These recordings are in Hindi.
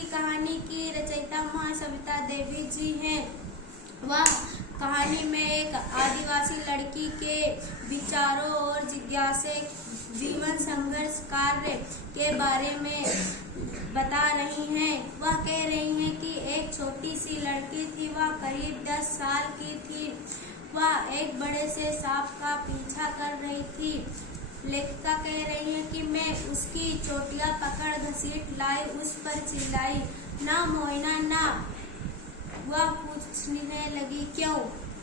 की कहानी की रचयिता मां सविता देवी जी हैं। वह कहानी में एक आदिवासी लड़की के विचारों और जिज्ञासे जीवन संघर्ष कार्य के बारे में बता रही हैं। वह कह रही हैं कि एक छोटी सी लड़की थी। वह करीब 10 साल की थी। वह एक बड़े से सांप का पीछा कर रही थी। लेखिका कह रही है कि मैं उसकी चोटियां पकड़ घसीट लाई, उस पर चिल्लाई, ना मोइना ना। वह पूछने लगी क्यों?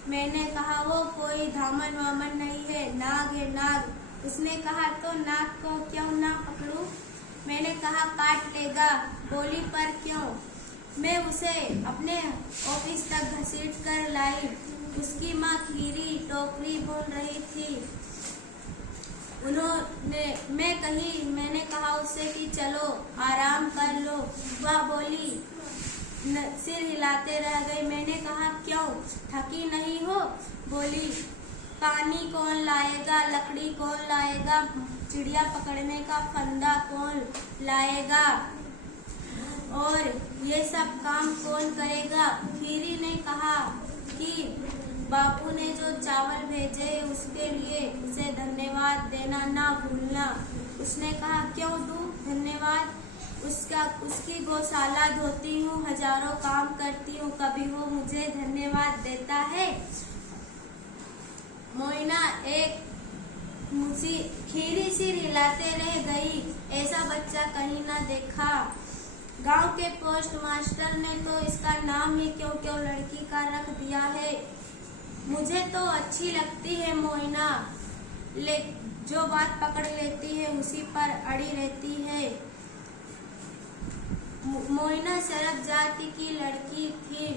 मैंने कहा वो कोई धामन वामन नहीं है, नाग है नाग। उसने कहा तो नाग को क्यों ना पकड़ूं? मैंने कहा काट लेगा। बोली पर क्यों? मैं उसे अपने ऑफिस तक घसीट कर लाई। उसकी माँ खीरी टोकरी बोल रही थी। मैंने कहा उससे कि चलो आराम कर लो। वह बोली, सिर हिलाते रह गई। मैंने कहा क्यों, थकी नहीं हो? बोली, पानी कौन लाएगा, लकड़ी कौन लाएगा, चिड़िया पकड़ने का फंदा कौन लाएगा, और ये सब काम कौन करेगा? खीरी ने कहा कि बापू ने जो चावल भेजे उसके लिए उसे धन्यवाद देना ना भूलना। उसने कहा क्यों दूं धन्यवाद? उसकी गौशाला धोती हूँ, हजारों काम करती हूँ, कभी वो मुझे धन्यवाद देता है? मोइना एक खीरी सिर हिलाते रह गई। ऐसा बच्चा कहीं ना देखा। गांव के पोस्ट मास्टर ने तो इसका नाम ही क्यों क्यों लड़की का रख दिया है। मुझे तो अच्छी लगती है मोइना, जो बात पकड़ लेती है उसी पर अड़ी रहती है। मोइना सरब जाति की लड़की थी।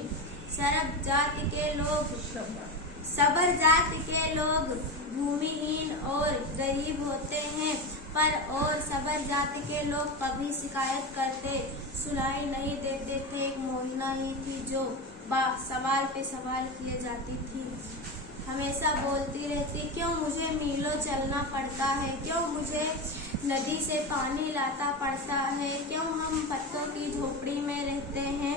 सबर जाति के लोग भूमिहीन और गरीब होते हैं, और सबर जाति के लोग कभी शिकायत करते सुनाई नहीं देते थे। एक मोइना ही थी जो सवाल पे सवाल किए जाती थी। हमेशा बोलती रहती, क्यों मुझे मीलों चलना पड़ता है, क्यों मुझे नदी से पानी लाता पड़ता है, क्यों हम पत्तों की झोपड़ी में रहते हैं।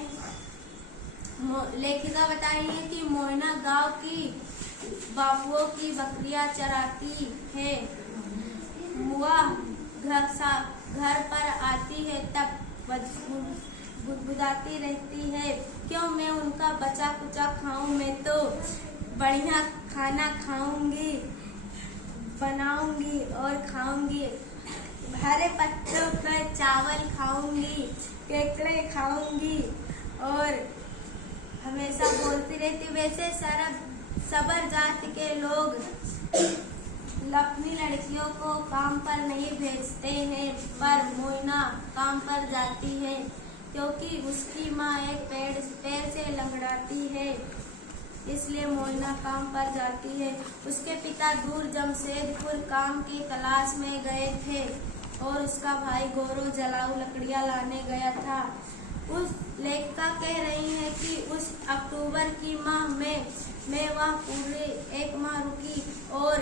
लेखिका बताई है कि मोइना गांव की बापुओं की बकरियां चराती है। वह घर पर आती है तब गुदगुदाती रहती है, क्यों मैं उनका बचा कुचा खाऊं, मैं तो बढ़िया खाना खाऊंगी, बनाऊंगी और खाऊंगी, हरे पत्तों पर चावल खाऊंगी, केकड़े खाऊंगी, और हमेशा बोलती रहती। वैसे सबर जाति के लोग अपनी लड़कियों को काम पर नहीं भेजते हैं, पर मोइना काम पर जाती है क्योंकि उसकी माँ एक पैर से लंगड़ाती है, इसलिए मोइना काम पर जाती है। उसके पिता दूर जमशेदपुर काम की तलाश में गए थे और उसका भाई गोरो जलाऊ लकड़ियां लाने गया था। उस लेखिका कह रही है कि उस अक्टूबर की माह में वह पूरे 1 माह रुकी और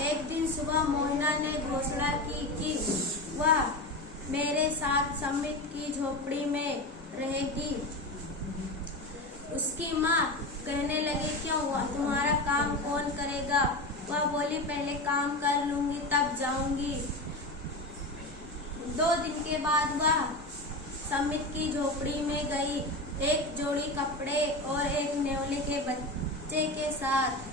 एक दिन सुबह मोइना ने घोषणा की कि वह मेरे साथ समित की झोपड़ी में रहेगी। उसकी माँ कहने लगी, क्यों तुम्हारा काम कौन करेगा? वह बोली, पहले काम कर लूंगी तब जाऊंगी। 2 दिन के बाद वह समित की झोपड़ी में गई, एक जोड़ी कपड़े और एक नेवले के बच्चे के साथ।